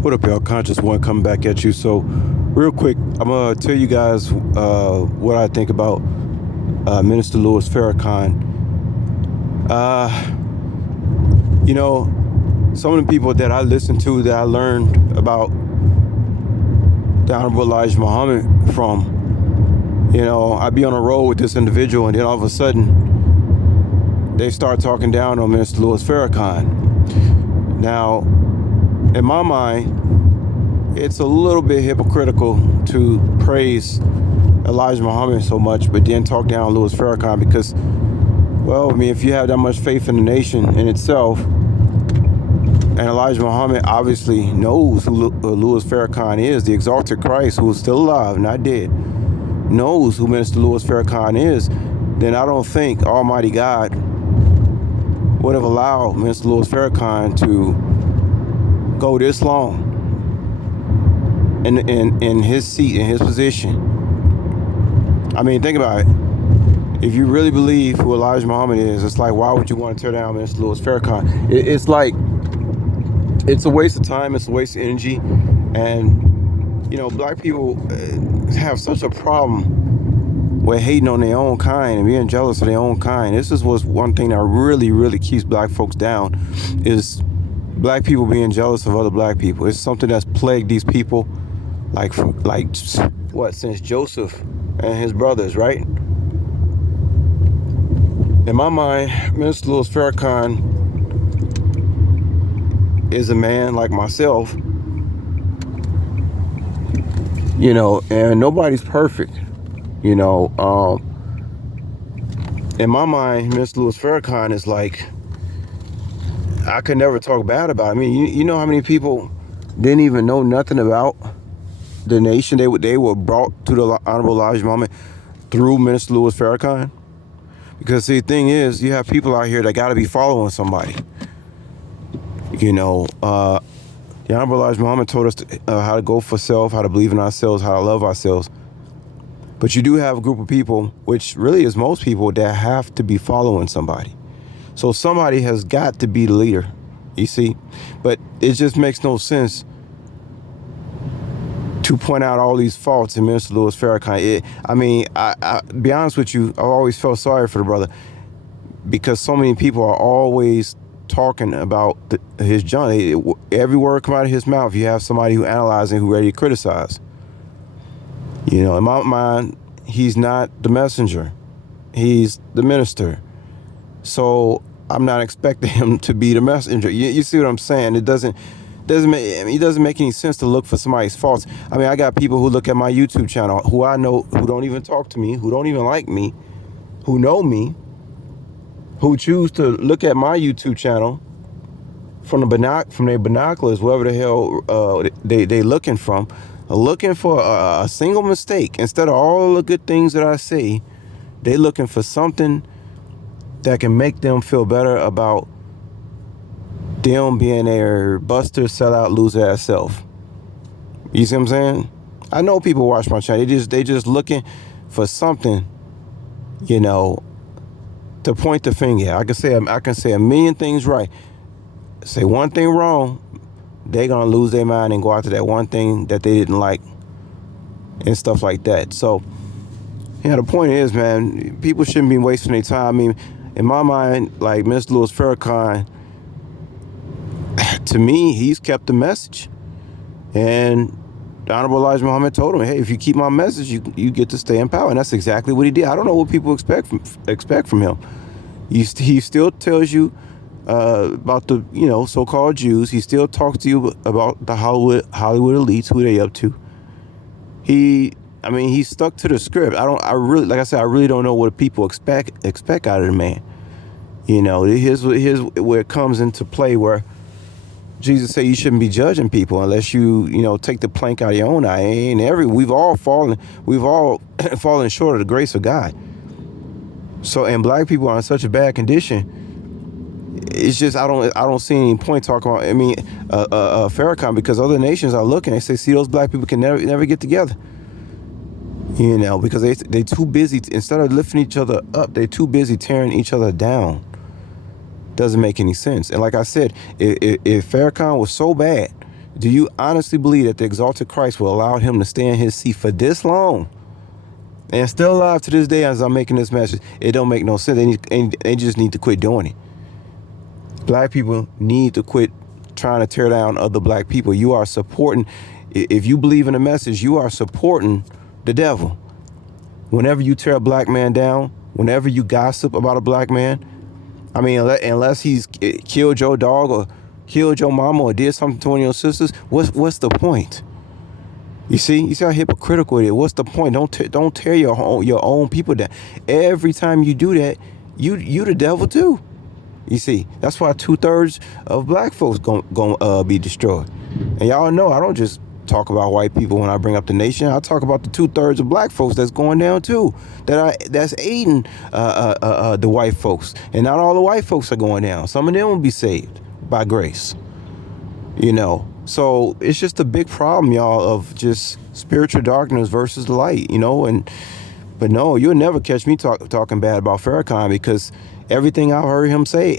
What up, y'all? Conscious One coming back at you. So, real quick, I'm gonna tell you guys what I think about Minister Louis Farrakhan. Uh, you know, some of the people that I listened to, that I learned about the Honorable Elijah Muhammad from. I'd be on a road with this individual, and then all of a sudden, they start talking down on Minister Louis Farrakhan. Now, in my mind, it's a little bit hypocritical to praise Elijah Muhammad so much, but then talk down Louis Farrakhan because, well, I mean, if you have that much faith in the nation in itself, and Elijah Muhammad obviously knows who Louis Farrakhan is, the exalted Christ who is still alive, not dead, knows who Minister Louis Farrakhan is, then I don't think Almighty God would have allowed Minister Louis Farrakhan to go this long in his seat, in his position. I mean, think about it. If you really believe who Elijah Muhammad is, it's like, why would you want to tear down Minister Louis Farrakhan? It's like, it's a waste of time, it's a waste of energy. And, black people have such a problem with hating on their own kind and being jealous of their own kind. This is what's one thing that really, really keeps black folks down, is black people being jealous of other black people. It's something that's plagued these people since Joseph and his brothers, right? In my mind, Minister Louis Farrakhan is a man like myself, and nobody's perfect, in my mind, Minister Louis Farrakhan is like, I could never talk bad about him. I mean, you know how many people didn't even know nothing about the nation? They were brought to the Honorable Elijah Muhammad through Minister Louis Farrakhan. Because see, the thing is, you have people out here that got to be following somebody. The Honorable Elijah Muhammad told us how to go for self, how to believe in ourselves, how to love ourselves. But you do have a group of people, which really is most people, that have to be following somebody. So somebody has got to be the leader, you see? But it just makes no sense to point out all these faults in Minister Louis Farrakhan. I be honest with you, I always felt sorry for the brother because so many people are always talking about his junk. Every word come out of his mouth, you have somebody who analyzing, who ready to criticize. In my mind, he's not the messenger. He's the minister. So I'm not expecting him to be the messenger. You see what I'm saying? It doesn't make any sense to look for somebody's faults. I mean, I got people who look at my YouTube channel who I know, who don't even talk to me, who don't even like me, who know me, who choose to look at my YouTube channel from their binoculars, wherever the hell they looking from, looking for a single mistake. Instead of all the good things that I say, they looking for something that can make them feel better about them being their buster, sellout, loser ass self. You see what I'm saying? I know people watch my channel. They just looking for something, to point the finger at. I can say a million things right. Say one thing wrong, they gonna lose their mind and go after that one thing that they didn't like and stuff like that. So, the point is, man, people shouldn't be wasting their time. I mean, in my mind, like Mr. Louis Farrakhan, to me, he's kept the message. And the Honorable Elijah Muhammad told him, hey, if you keep my message, you get to stay in power. And that's exactly what he did. I don't know what people expect from him. He still tells you about the, so-called Jews. He still talks to you about the Hollywood elites, who they up to. He stuck to the script. I really don't know what people expect out of the man. Here's where it comes into play, where Jesus said you shouldn't be judging people unless you take the plank out of your own eye. We've all fallen short of the grace of God. So, and black people are in such a bad condition. It's just, I don't see any point talking about, Farrakhan, because other nations are looking, they say, see, those black people can never get together. Because they too busy, instead of lifting each other up, they too busy tearing each other down. Doesn't make any sense. And like I said, if Farrakhan was so bad Do you honestly believe that the exalted Christ will allow him to stay in his seat for this long and still alive to this day as I'm making this message? It don't make no sense. They just need to quit doing it. Black people need to quit trying to tear down other black people. You are supporting, if you believe in the message, you are supporting the devil. Whenever you tear a black man down, whenever you gossip about a black man, I mean, unless he's killed your dog or killed your mama or did something to one of your sisters, what's the point? You see how hypocritical it is. What's the point? Don't tear your own people down. Every time you do that, you the devil too. You see, that's why 2/3 of black folks gonna be destroyed. And y'all know I don't just talk about white people when I bring up the nation. I talk about the 2/3 of black folks that's going down too, that's aiding the white folks. And not all the white folks are going down. Some of them will be saved by grace. You know, so it's just a big problem, y'all, of just spiritual darkness versus the light. You know, but no, you'll never catch me talking bad about Farrakhan, because everything I've heard him say,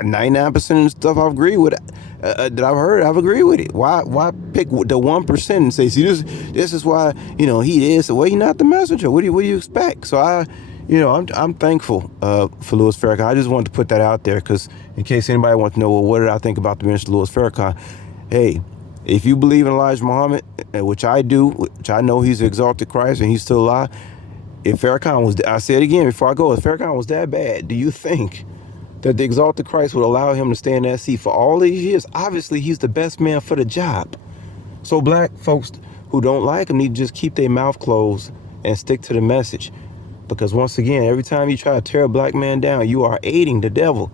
99% of the stuff I've agreed with, that I've heard, I've agreed with it. Why pick the 1% and say, see, this is why, you know, he is? Well, he's not the messenger. What do you expect? So I'm thankful for Louis Farrakhan. I just wanted to put that out there, because in case anybody wants to know, well, what did I think about the minister Louis Farrakhan? Hey, if you believe in Elijah Muhammad, which I do, which I know he's the exalted Christ and he's still alive, if Farrakhan was, I say it again before I go, if Farrakhan was that bad, do you think that the exalted Christ would allow him to stay in that seat for all these years? Obviously, he's the best man for the job. So black folks who don't like him need to just keep their mouth closed and stick to the message. Because once again, every time you try to tear a black man down, you are aiding the devil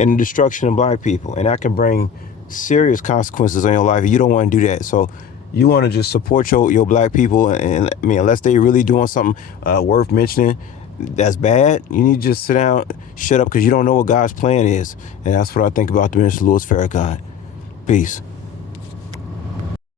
and the destruction of black people. And that can bring serious consequences on your life. You don't want to do that. So you want to just support your black people. And I mean, unless they really doing something worth mentioning that's bad, you need to just sit down, shut up, because you don't know what God's plan is. And that's what I think about the minister Louis Farrakhan. Peace.